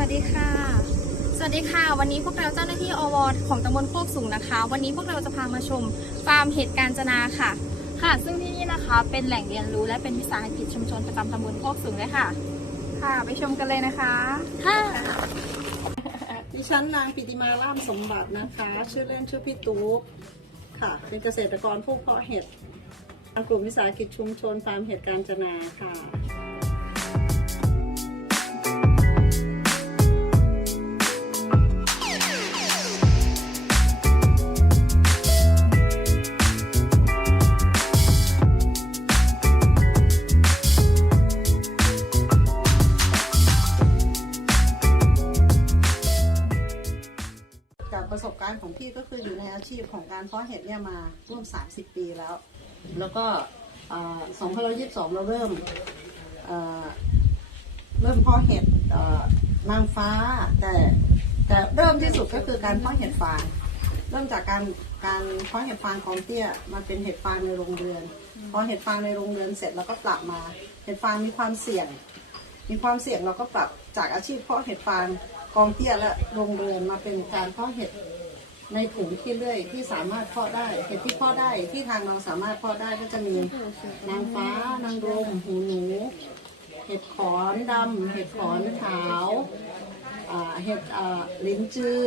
วัสดีค่ะ สวัสดีค่ะ วันนี้พวกเราเจ้าหน้าที่อวของตำบลโคกสูงนะคะ วันนี้พวกเราจะพามาชมฟาร์มเห็ดกาญจนาค่ะ ค่ะ ซึ่งที่นี่นะคะ เป็นแหล่งเรียนรู้และเป็นวิสาหกิจชุมชนประจำตำบลโคกสูงเลยค่ะ ค่ะ ไปชมกันเลยนะคะ ค่ะ ดิฉันนางปิติมาล่ามสมบัตินะคะ ชื่อเล่นชื่อพี่ตุ๊กค่ะ เป็นเกษตรกรผู้เพาะเห็ดทางกลุ่มวิสาหกิจชุมชนฟาร์มเห็ดกาญจนาค่ะ ประสบการณ์ของพี่ก็คืออยู่ในอาชีพของการเพาะเห็ดเนี่ยมาร่วม 30 ปีแล้ว แล้วก็อ่า2022เราเริ่มเริ่มเพาะเห็ดนางฟ้า แต่แต่เริ่มที่สุดก็คือการเพาะเห็ดฟางเริ่มจากการการเพาะเห็ดฟางกองเตี้ยมาเป็นเห็ดฟางในโรงเรือนพอเห็ดฟางในโรงเรือนเสร็จเราก็ปรับมา เห็ดฟางมีความเสี่ยง มีความเสี่ยงเราก็ปรับจากอาชีพเพาะเห็ดฟาง กองเตี้ยและโรงเรือนมาเป็นการเพาะเห็ดในถุงที่เลื่อยที่สามารถเพาะได้เห็ดที่เพาะได้ที่ทางเราสามารถเพาะได้ก็จะมีนางฟ้านางรมหูหนู เห็ดขอนดำเห็ดขอนขาวเห็ดลิ้นจือ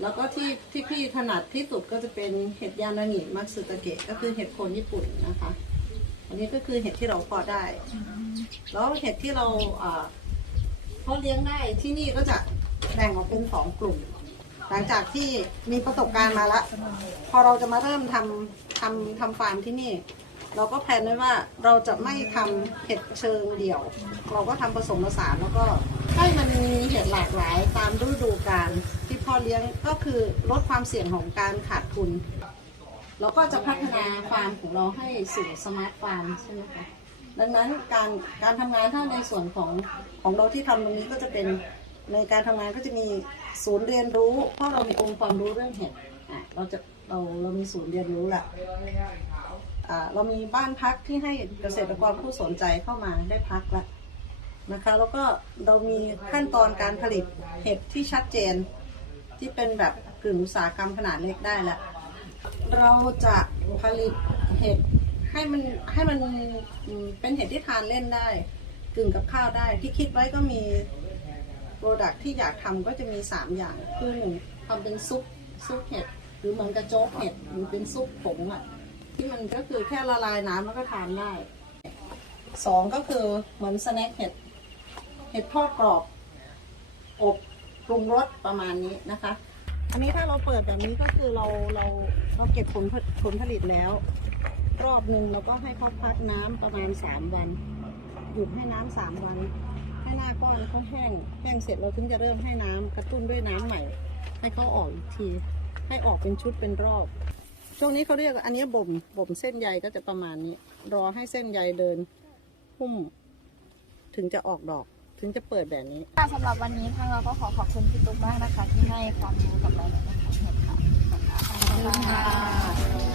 แล้วก็ที่ที่พี่ถนัดที่สุดก็จะเป็นเห็ดยานางิมัตสึตะเกะก็คือเห็ดโคนญี่ปุ่นนะคะ อันนี้ก็คือเห็ดที่เราเพาะได้ แล้วเห็ดที่เราเพาะเลี้ยงได้ที่นี่ก็จะ แบ่งออกเป็นสองกลุ่ม หลังจากที่มีประสบการณ์มาแล้วพอเราจะมาเริ่มทำทำทำฟาร์มที่นี่ เราก็แพลนไว้ว่าเราจะไม่ทำเห็ดเชิงเดี่ยว เราก็ทำผสมผสานแล้วก็ให้มันมีเห็ดหลากหลายตามฤดูกาลที่พ่อเลี้ยงก็คือลดความเสี่ยงของการขาดทุนเราก็จะพัฒนาฟาร์มของเราให้สู่สมาร์ทฟาร์มใช่ไหมคะดังนั้นการการทำงานถ้าในส่วนของของเราที่ทำตรงนี้ก็จะเป็น ในการทำงานก็จะมีศูนย์เรียนรู้ เพราะเรามีองค์ความรู้เรื่องเห็ดอะเราจะเราเรามีศูนย์เรียนรู้แหละอ่าเรามีบ้านพักที่ให้เกษตรกรผู้สนใจเข้ามาได้พักล้วนะคะแล้วก็เรามีขั้นตอนการผลิตเห็ดที่ชัดเจน ที่เป็นแบบกึ่งอุตสาหกรรมขนาดเล็กได้ล้วเราจะผลิตเห็ดให้มันให้มันเป็นเห็ดที่ทานเล่นได้กึ่งกับข้าวได้ที่คิดไว้ก็มี ดักที่อยากทำก็จะมี 3 อย่าง คือหนึ่งทำเป็นซุปซุปเห็ดหรือเหมือนกระโจ๊กเห็ดหรือเป็นซุปผงอะที่มันก็คือแค่ละลายน้ำแล้วก็ทานได้สองก็คือเหมือนสแน็คเห็ดเห็ดทอดกรอบ อบปรุงรสประมาณนี้นะคะ อันนี้ถ้าเราเปิดแบบนี้ก็คือเราเราเราเก็บผลผลผลิตแล้ว รอบหนึ่งเราก็ให้เขาพักน้ำประมาณสามวันหยุดให้น้ำสามวัน ห้หน้าก้อนเขาแห้ง แห้งเสร็จเราถึงจะเริ่มให้น้ำกระตุ้นด้วยน้ำใหม่ ให้เขาออกอีกที ให้ออกเป็นชุดเป็นรอบ ช่วงนี้เขาเรียกว่าอันนี้บ่มบ่มเส้นใยก็จะประมาณนี้ รอให้เส้นใยเดินหุ้ม ถึงจะออกดอกถึงจะเปิดแบบนี้ค่ะสำหรับวันนี้ทางเราก็ขอขอบคุณพี่ตุ๊กมากนะคะ ที่ให้ความรู้กับเราในเรื่องของเห็ดค่ะขอบคุณค่ะ